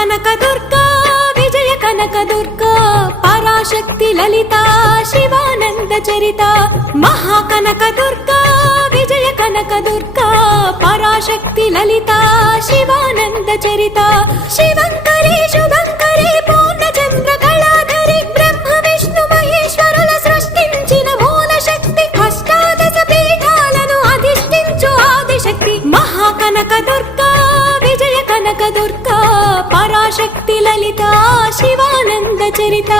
కనక దుర్గా విజయ కనక దుర్గా పరాశక్తి లలిత శివానంద చరిత మహాకనక దుర్గా విజయ కనక దుర్గా పరాశక్తి లలిత శివానంద చరిత శివంకరి శుభంకరి పూర్ణచంద్ర కళాధరి బ్రహ్మ విష్ణు మహేశ్వరుల సృష్టించిన మూల శక్తి అష్టాదశ పీఠాలను అధిష్ఠించు ఆదిశక్తి మహాకనక దుర్గా విజయ కనక దుర్గా పరాశక్తి లలిత శివానంద చరిత।